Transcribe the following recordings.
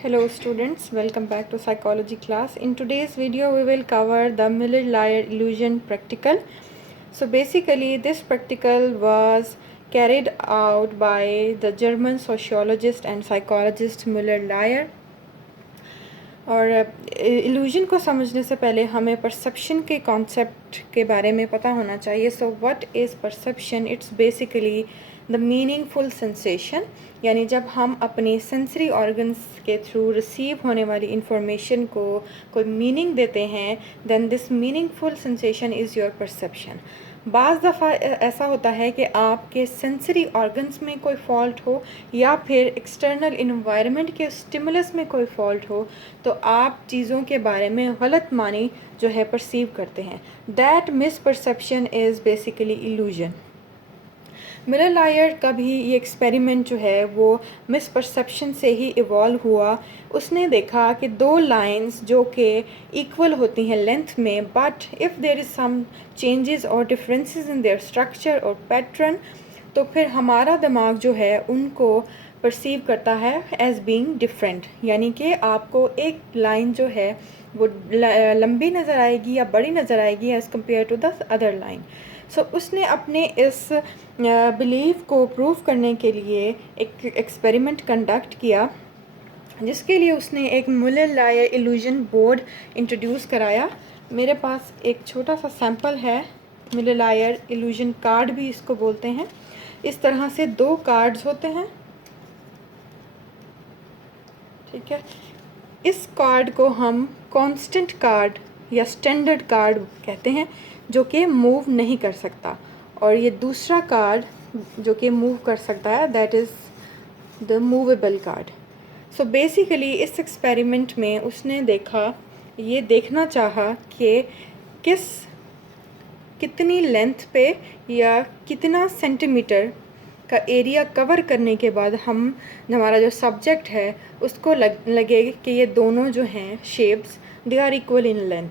Hello students, welcome back to psychology class. In today's video we will cover the Miller-Lyer illusion practical. So basically this practical was carried out by the German sociologist and psychologist Miller-Lyer. और illusion को समझने से पहले हमें perception के concept के बारे में पता होना चाहिए. So what is perception? It's basically the meaningful sensation, यानी जब हम अपने सेंसरी ऑर्गन्स के थ्रू रिसीव होने वाली इंफॉर्मेशन को कोई मीनिंग देते हैं, then this meaningful sensation is your perception. बाज़ दफ़ा ऐसा होता है कि आपके सेंसरी ऑर्गन्स में कोई फॉल्ट हो या फिर एक्सटर्नल इन्वायरमेंट के स्टिमुलस में कोई फॉल्ट हो, तो आप चीज़ों के बारे में गलत मानी जो है परसीव करते हैं. That miss perception is basically illusion. Miller-lawyer का भी ये एक्सपेरिमेंट जो है वो मिस परसेप्शन से ही इवॉल्व हुआ. उसने देखा कि दो लाइंस जो कि इक्वल होती हैं लेंथ में, but if there is some changes और डिफरेंसेस इन देयर स्ट्रक्चर और पैटर्न, तो फिर हमारा दिमाग जो है उनको परसीव करता है एज बीइंग डिफरेंट. यानी कि आपको एक लाइन जो है वो लंबी नज़र आएगी या बड़ी नज़र आएगी as compare to the other line. So उसने अपने इस बिलीव को प्रूव करने के लिए एक एक्सपेरिमेंट कंडक्ट किया, जिसके लिए उसने एक मिलर-लायर इल्यूजन बोर्ड इंट्रोड्यूस कराया. मेरे पास एक छोटा सा सैम्पल है. मिलर-लायर इल्यूजन कार्ड भी इसको बोलते हैं. इस तरह से दो कार्ड्स होते हैं, ठीक है. इस कार्ड को हम कांस्टेंट कार्ड या स्टैंडर्ड कार्ड कहते हैं, जो कि मूव नहीं कर सकता. और ये दूसरा कार्ड जो कि मूव कर सकता है, that is the movable card. So basically इस एक्सपेरिमेंट में उसने देखना चाहा कि कितनी लेंथ पे या कितना सेंटीमीटर का एरिया कवर करने के बाद हमारा जो सब्जेक्ट है उसको लगे कि ये दोनों जो हैं shapes they are equal in length.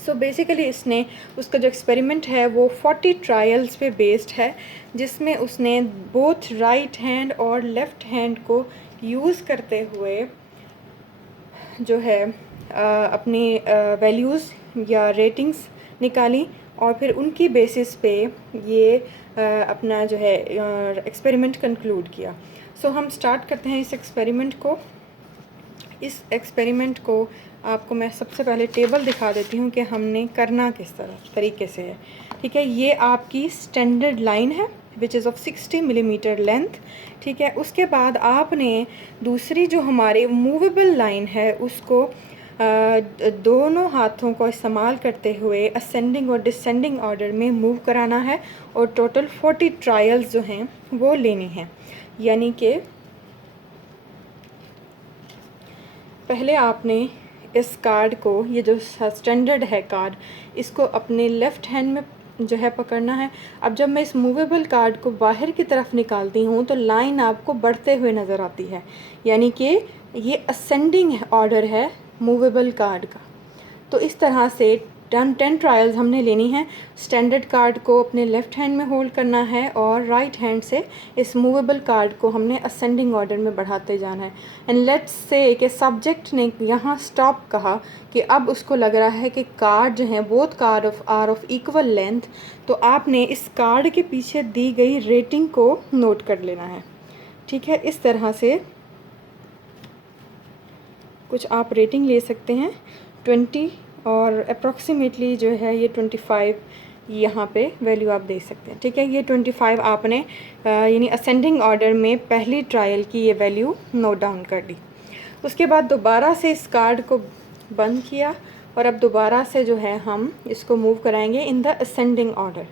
So basically इसने उसका जो एक्सपेरिमेंट है वो 40 ट्रायल्स पे बेस्ड है, जिसमें उसने बोथ राइट हैंड और लेफ़्ट हैंड को यूज़ करते हुए जो है अपनी वैल्यूज़ या रेटिंग्स निकाली, और फिर उनकी बेसिस पे ये अपना जो है एक्सपेरिमेंट कंक्लूड किया. सो हम स्टार्ट करते हैं इस एक्सपेरिमेंट को. इस एक्सपेरिमेंट को आपको मैं सबसे पहले टेबल दिखा देती हूँ कि हमने करना किस तरीके से है, ठीक है. ये आपकी स्टैंडर्ड लाइन है which is of 60 millimetre length, ठीक है. उसके बाद आपने दूसरी जो हमारी मूवेबल लाइन है उसको दोनों हाथों को इस्तेमाल करते हुए असेंडिंग और डिसेंडिंग ऑर्डर में मूव कराना है, और टोटल 40 ट्रायल्स जो हैं वो लेनी हैं. यानी कि पहले आपने इस कार्ड को, ये जो स्टैंडर्ड है कार्ड, इसको अपने लेफ़्ट हैंड में जो है पकड़ना है. अब जब मैं इस मूवेबल कार्ड को बाहर की तरफ निकालती हूँ तो लाइन आपको बढ़ते हुए नज़र आती है, यानी कि ये असेंडिंग ऑर्डर है मूवेबल कार्ड का. तो इस तरह से 10 ट्रायल्स हमने लेनी हैं. स्टैंडर्ड कार्ड को अपने लेफ़्ट हैंड में होल्ड करना है और राइट हैंड से इस मूवेबल कार्ड को हमने असेंडिंग ऑर्डर में बढ़ाते जाना है. एंड लेट्स से कि सब्जेक्ट ने यहाँ स्टॉप कहा कि अब उसको लग रहा है कि कार्ड जो हैं both card are of equal length, तो आपने इस कार्ड के पीछे दी गई रेटिंग को नोट कर लेना है, ठीक है. इस तरह से कुछ आप रेटिंग ले सकते हैं. 20 और अप्रॉक्सीमेटली जो है ये 25 यहाँ पे वैल्यू आप दे सकते हैं, ठीक है. ये 25 आपने यानी असेंडिंग ऑर्डर में पहली ट्रायल की ये वैल्यू नोट डाउन कर ली. उसके बाद दोबारा से इस कार्ड को बंद किया, और अब दोबारा से जो है हम इसको मूव कराएंगे इन द असेंडिंग ऑर्डर,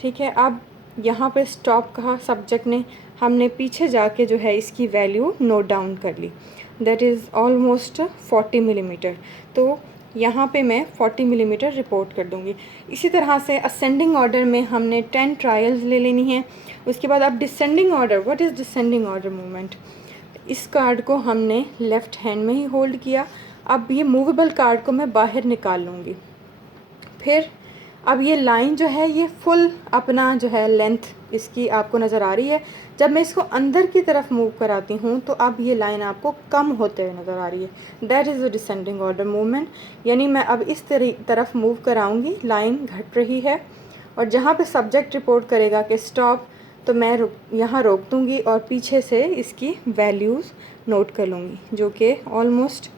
ठीक है. अब यहाँ पे स्टॉप कहा सब्जेक्ट ने, हमने पीछे जाके जो है इसकी वैल्यू नोट डाउन कर ली, दैट इज़ ऑलमोस्ट 40 मिलीमीटर. तो यहाँ पे मैं 40 मिलीमीटर रिपोर्ट कर दूँगी. इसी तरह से असेंडिंग ऑर्डर में हमने 10 ट्रायल्स ले लेनी हैं. उसके बाद अब descending order. What is descending order movement? इस कार्ड को हमने लेफ़्ट हैंड में ही होल्ड किया. अब ये मूवेबल कार्ड को मैं बाहर निकाल लूँगी. फिर अब ये लाइन जो है ये फुल अपना जो है लेंथ इसकी आपको नज़र आ रही है। जब मैं इसको अंदर की तरफ मूव कराती हूँ तो अब ये लाइन आपको कम होते हुए नज़र आ रही है। That is the descending order movement, यानी मैं अब इस तरफ मूव कराऊँगी, लाइन घट रही है, और जहाँ पे सब्जेक्ट रिपोर्ट करेगा कि स्टॉप, तो मैं यहाँ रोक दूँगी और पीछे से इसकी वैल्यूज़ नोट कर लूँगी जो कि ऑलमोस्ट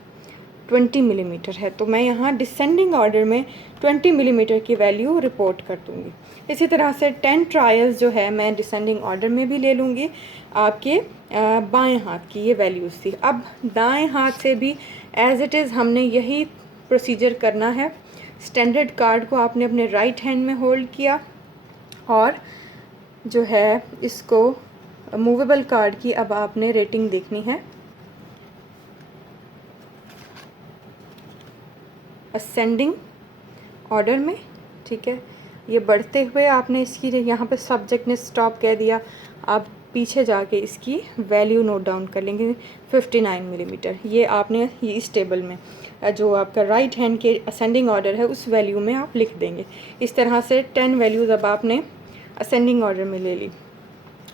20 मिलीमीटर है। तो मैं यहाँ डिसेंडिंग ऑर्डर में 20 मिलीमीटर की वैल्यू रिपोर्ट कर दूँगी। इसी तरह से 10 ट्रायल्स जो है मैं डिसेंडिंग ऑर्डर में भी ले लूँगी। आपके बाएं हाथ की ये वैल्यूज़ थी। अब दाएं हाथ से भी एज़ इट इज़ हमने यही प्रोसीजर करना है। स्टैंडर्ड कार्ड को आपने अपने राइट हैंड में होल्ड किया और जो है इसको मूवेबल कार्ड की अब आपने रेटिंग देखनी है। असेंडिंग ऑर्डर में, ठीक है, ये बढ़ते हुए आपने इसकी यहाँ पे सब्जेक्ट ने स्टॉप कह दिया, आप पीछे जाके इसकी वैल्यू नोट डाउन कर लेंगे 59 मिलीमीटर। ये आपने ये इस टेबल में जो आपका राइट हैंड के असेंडिंग ऑर्डर है उस वैल्यू में आप लिख देंगे। इस तरह से 10 वैल्यूज़ अब आपने असेंडिंग ऑर्डर में ले ली।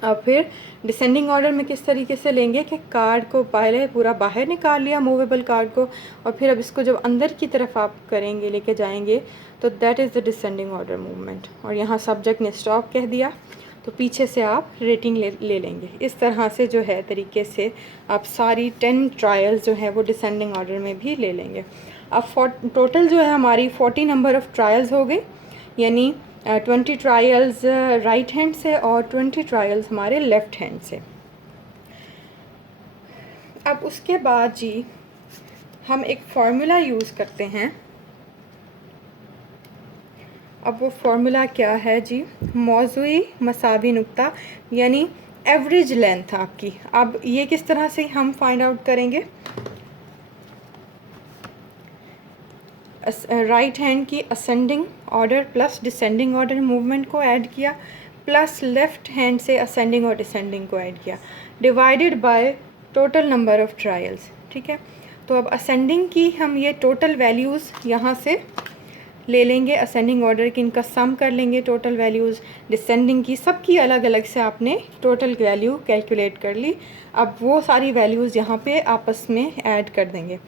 अब फिर डिसेंडिंग ऑर्डर में किस तरीके से लेंगे कि कार्ड को पहले पूरा बाहर निकाल लिया मूवेबल कार्ड को, और फिर अब इसको जब अंदर की तरफ आप करेंगे, लेके जाएंगे, तो that is the descending order movement. और यहाँ सब्जेक्ट ने स्टॉप कह दिया तो पीछे से आप रेटिंग ले लेंगे। इस तरह से जो है तरीके से आप सारी 10 ट्रायल्स जो है वो डिसेंडिंग ऑर्डर में भी ले लेंगे। अब टोटल जो है हमारी 40 नंबर ऑफ़ ट्रायल्स हो गई, यानी 20 ट्रायल्स राइट हैंड से और 20 ट्रायल्स हमारे लेफ़्ट हैंड से। अब उसके बाद जी हम एक फार्मूला यूज़ करते हैं। अब वो फार्मूला क्या है जी? मौज़ूई मसावी नुक्ता, यानी एवरेज लेंथ आपकी। अब ये किस तरह से हम फाइंड आउट करेंगे? राइट हैंड की ascending order plus descending order movement को ऐड किया, प्लस लेफ़्ट हैंड से असेंडिंग और डिसेंडिंग को ऐड किया, divided by total number of trials. ठीक है, तो अब असेंडिंग की हम ये टोटल वैल्यूज़ यहाँ से ले लेंगे, असेंडिंग ऑर्डर की इनका सम कर लेंगे टोटल वैल्यूज़, डिसेंडिंग की सबकी अलग अलग से आपने टोटल वैल्यू कैलकुलेट कर ली। अब वो सारी वैल्यूज़ यहाँ पे आपस में ऐड कर देंगे।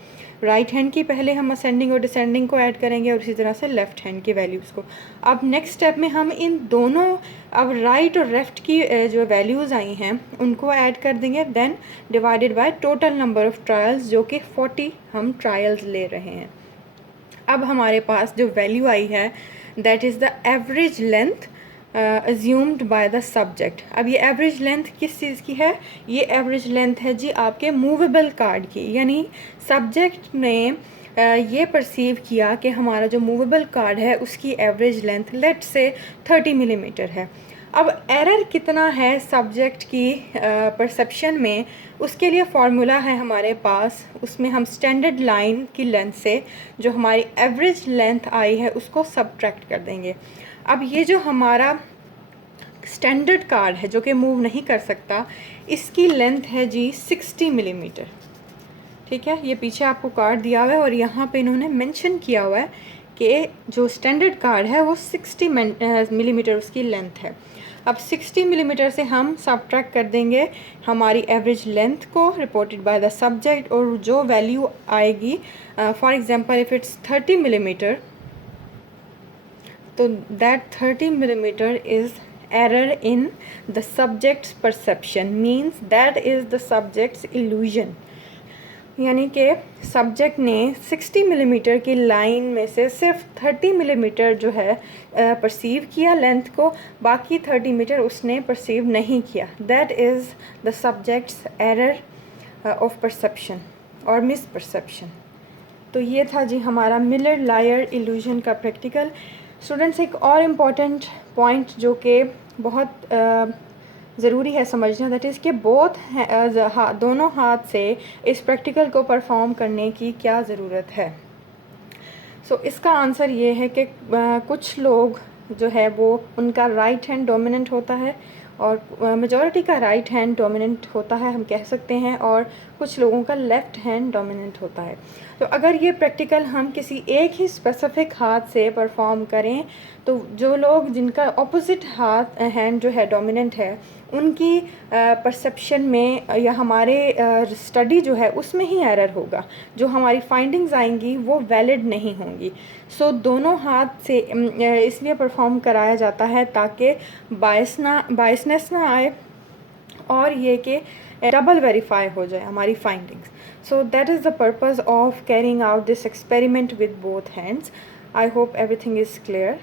राइट हैंड की पहले हम असेंडिंग और डिसेंडिंग को ऐड करेंगे और इसी तरह से लेफ़्ट हैंड की वैल्यूज़ को। अब नेक्स्ट स्टेप में हम इन दोनों, अब राइट और लेफ़्ट की जो वैल्यूज़ आई हैं उनको ऐड कर देंगे, then divided by total number of trials, जो कि 40 हम ट्रायल्स ले रहे हैं। अब हमारे पास जो वैल्यू आई है that is the average length assumed by the subject. अब ये एवरेज लेंथ किस चीज़ की है? ये एवरेज लेंथ है जी आपके मूवेबल कार्ड की, यानी सब्जेक्ट ने ये परसीव किया कि हमारा जो मूवेबल कार्ड है उसकी एवरेज लेंथ लेट से 30 मिलीमीटर है। अब एरर कितना है सब्जेक्ट की परसेप्शन में, उसके लिए फार्मूला है हमारे पास। उसमें हम स्टैंडर्ड लाइन की लेंथ से जो हमारी एवरेज लेंथ आई है उसको सब्ट्रैक्ट कर देंगे। अब ये जो हमारा स्टैंडर्ड कार्ड है जो कि मूव नहीं कर सकता, इसकी लेंथ है जी 60 मिलीमीटर। ठीक है, ये पीछे आपको कार्ड दिया हुआ है और यहाँ पे इन्होंने मेंशन किया हुआ है कि जो स्टैंडर्ड कार्ड है वो 60 मिलीमीटर उसकी लेंथ है। अब 60 मिलीमीटर से हम सब्ट्रैक्ट कर देंगे हमारी एवरेज लेंथ को रिपोर्टेड बाय द सब्जेक्ट, और जो वैल्यू आएगी for example if it's 30 millimetre, तो that 30 millimeter is error in the subject's perception, means that is the subject's illusion। यानी कि सब्जेक्ट ने 60 मिलीमीटर की लाइन में से सिर्फ 30 मिलीमीटर जो है परसीव किया लेंथ को, बाकी 30 मीटर उसने परसीव नहीं किया। That is the subjects error of perception और मिस परसेप्शन। तो ये था जी हमारा मिलर लायर इल्यूजन का प्रैक्टिकल। स्टूडेंट्स, एक और इम्पॉर्टेंट पॉइंट जो कि बहुत ज़रूरी है समझना, दैट इज़ कि दोनों हाथ से इस प्रैक्टिकल को परफॉर्म करने की क्या ज़रूरत है। इसका आंसर ये है कि कुछ लोग जो है वो उनका राइट हैंड डोमिनेंट होता है और मेजॉरिटी का राइट हैंड डोमिनेंट होता है हम कह सकते हैं, और कुछ लोगों का लेफ़्ट हैंड डोमिनेंट होता है। तो अगर ये प्रैक्टिकल हम किसी एक ही स्पेसिफिक हाथ से परफॉर्म करें तो जो लोग जिनका ऑपोजिट हाथ हैंड जो है डोमिनेंट है उनकी परसेप्शन में या हमारे स्टडी जो है उसमें ही एरर होगा, जो हमारी फाइंडिंग्स आएंगी वो वैलिड नहीं होंगी। सो दोनों हाथ से इसलिए परफॉर्म कराया जाता है ताकि बायसनेस ना आए और ये कि डबल वेरीफाई हो जाए हमारी findings. So that is the purpose of carrying out this experiment with both hands. I hope everything is clear.